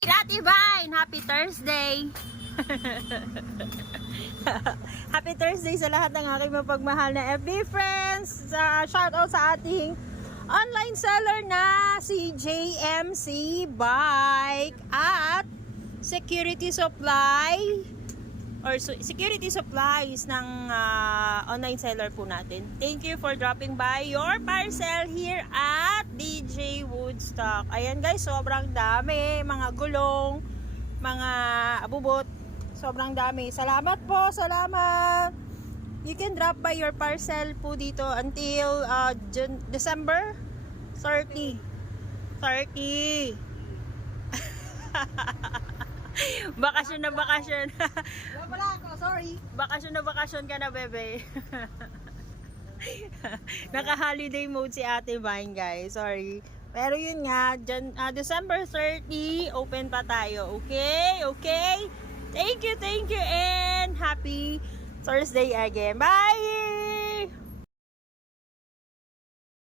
Ate Vine, happy Thursday! happy Thursday sa lahat ng aking mapagmahal na FB friends! Sa shout out sa ating online seller na si JMC Bike at Security Supply or security supplies ng ah, online seller po natin. Thank you for dropping by your parcel here at DJ Woodstock. Ayan guys, sobrang dami. Mga gulong, mga abubot. Sobrang dami. Salamat po, salamat. You can drop by your parcel po dito until ah, Jan- December 30. 30. bakasyon na bakasyon. Wala ako, sorry. bakasyon na bakasyon ka na, bebe. Naka-holiday mode si Ate Vine, guys. Sorry. Pero yun nga, Jan, ah, December 30, open pa tayo. Okay? Okay? Thank you, thank you, and happy Thursday again. Bye!